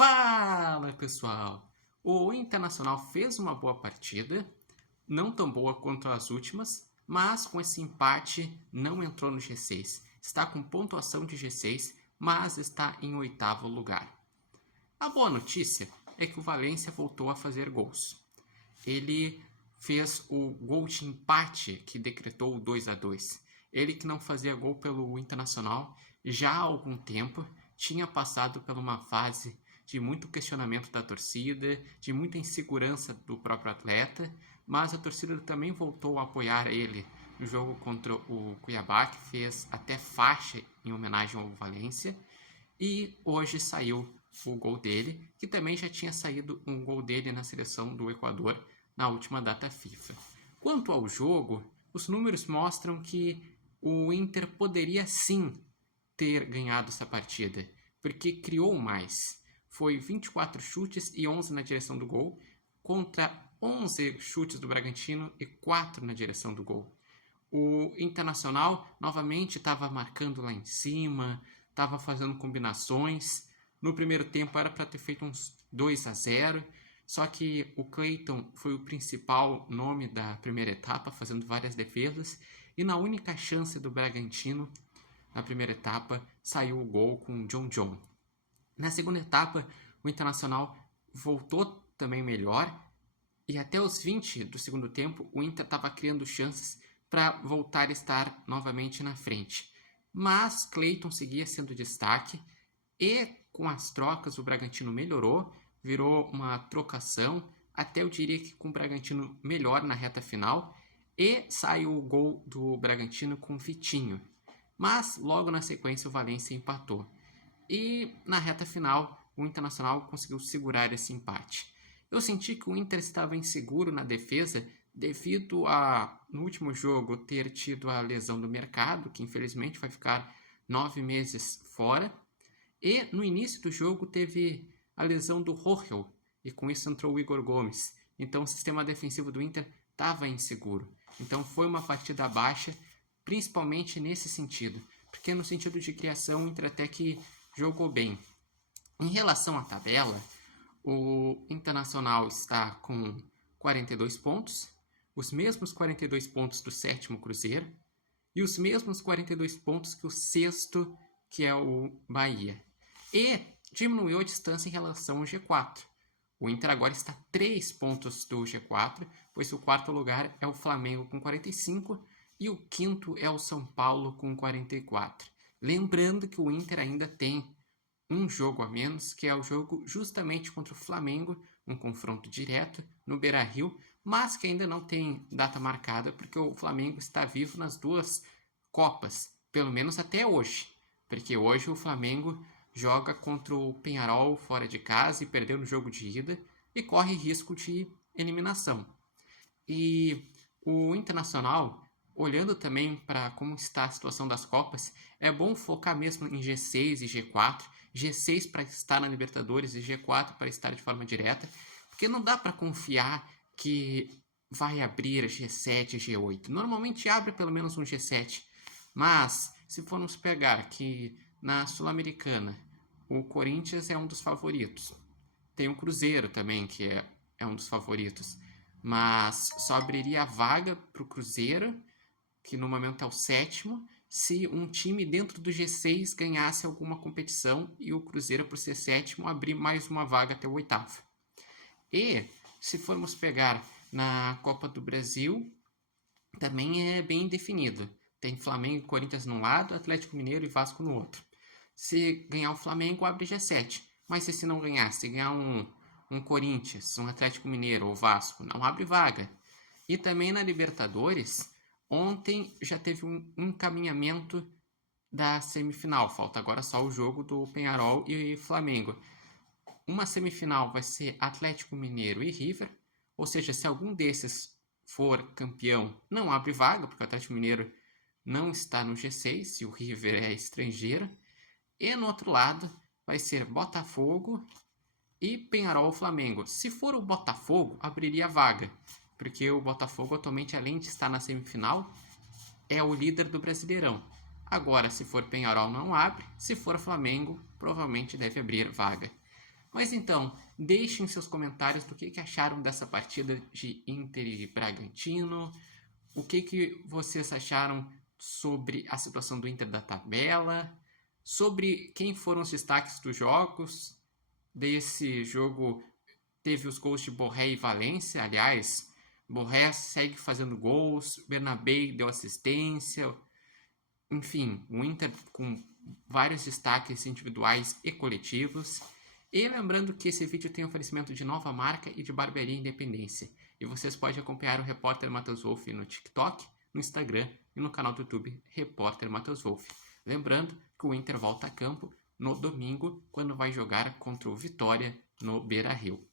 Fala pessoal! O Internacional fez uma boa partida, não tão boa quanto as últimas, mas com esse empate não entrou no G6. Está com pontuação de G6, mas está em oitavo lugar. A boa notícia é que o Valência voltou a fazer gols. Ele fez o gol de empate que decretou o 2-2. Ele que não fazia gol pelo Internacional já há algum tempo, tinha passado por uma fase de muito questionamento da torcida, de muita insegurança do próprio atleta, mas a torcida também voltou a apoiar ele no jogo contra o Cuiabá, que fez até faixa em homenagem ao Valência, e hoje saiu o gol dele, que também já tinha saído um gol dele na seleção do Equador na última data FIFA. Quanto ao jogo, os números mostram que o Inter poderia sim ter ganhado essa partida, porque criou mais. Foi 24 chutes e 11 na direção do gol, contra 11 chutes do Bragantino e 4 na direção do gol. O Internacional novamente estava marcando lá em cima, estava fazendo combinações. No primeiro tempo era para ter feito uns 2-0, só que o Cleiton foi o principal nome da primeira etapa, fazendo várias defesas, e na única chance do Bragantino, na primeira etapa, saiu o gol com o John. Na segunda etapa, o Internacional voltou também melhor, e até os 20 do segundo tempo, o Inter estava criando chances para voltar a estar novamente na frente. Mas Cleiton seguia sendo destaque, e com as trocas o Bragantino melhorou, virou uma trocação, até eu diria que com o Bragantino melhor na reta final, e saiu o gol do Bragantino com Vitinho. Mas logo na sequência o Valência empatou. E na reta final o Internacional conseguiu segurar esse empate. Eu senti que o Inter estava inseguro na defesa devido a, no último jogo, ter tido a lesão do Mercado, que infelizmente vai ficar 9 meses fora. E no início do jogo teve a lesão do Rochel, e com isso entrou o Igor Gomes. Então o sistema defensivo do Inter estava inseguro. Então foi uma partida baixa, principalmente nesse sentido. Porque no sentido de criação, o Inter até que jogou bem. Em relação à tabela, o Internacional está com 42 pontos, os mesmos 42 pontos do sétimo Cruzeiro, e os mesmos 42 pontos que o sexto, que é o Bahia. E diminuiu a distância em relação ao G4. O Inter agora está a 3 pontos do G4, pois o quarto lugar é o Flamengo com 45 e o quinto é o São Paulo com 44. Lembrando que o Inter ainda tem um jogo a menos, que é o jogo justamente contra o Flamengo, um confronto direto no Beira-Rio, mas que ainda não tem data marcada, porque o Flamengo está vivo nas duas Copas, pelo menos até hoje, porque hoje o Flamengo joga contra o Peñarol fora de casa e perdeu no jogo de ida e corre risco de eliminação. E o Internacional, olhando também para como está a situação das Copas, é bom focar mesmo em G6 e G4, G6 para estar na Libertadores e G4 para estar de forma direta, porque não dá para confiar que vai abrir G7 e G8. Normalmente abre pelo menos um G7, mas se formos pegar que na Sul-Americana o Corinthians é um dos favoritos, tem o Cruzeiro também que é um dos favoritos, mas só abriria a vaga para o Cruzeiro, que no momento é o sétimo, se um time dentro do G6 ganhasse alguma competição e o Cruzeiro, por ser sétimo, abrir mais uma vaga até o oitavo. E se formos pegar na Copa do Brasil, também é bem definido. Tem Flamengo e Corinthians num lado, Atlético Mineiro e Vasco no outro. Se ganhar o Flamengo, abre G7. Mas se não ganhar, se ganhar um Corinthians, um Atlético Mineiro ou Vasco, não abre vaga. E também na Libertadores, ontem já teve um encaminhamento da semifinal. Falta agora só o jogo do Peñarol e Flamengo. Uma semifinal vai ser Atlético Mineiro e River. Ou seja, se algum desses for campeão, não abre vaga, porque o Atlético Mineiro não está no G6 e o River é estrangeiro. E no outro lado vai ser Botafogo e Peñarol Flamengo. Se for o Botafogo, abriria vaga, porque o Botafogo atualmente, além de estar na semifinal, é o líder do Brasileirão. Agora, se for Peñarol, não abre. Se for Flamengo, provavelmente deve abrir vaga. Mas então, deixem seus comentários do que acharam dessa partida de Inter e Bragantino, o que vocês acharam sobre a situação do Inter da tabela, sobre quem foram os destaques dos jogos. Desse jogo teve os gols de Borré e Valência, aliás, Borré segue fazendo gols, Bernabé deu assistência, enfim, o Inter com vários destaques individuais e coletivos. E lembrando que esse vídeo tem oferecimento de Nova Marca e de Barbearia Independência. E vocês podem acompanhar o Repórter Matheus Wolff no TikTok, no Instagram e no canal do YouTube Repórter Matheus Wolff. Lembrando que o Inter volta a campo no domingo, quando vai jogar contra o Vitória no Beira-Rio.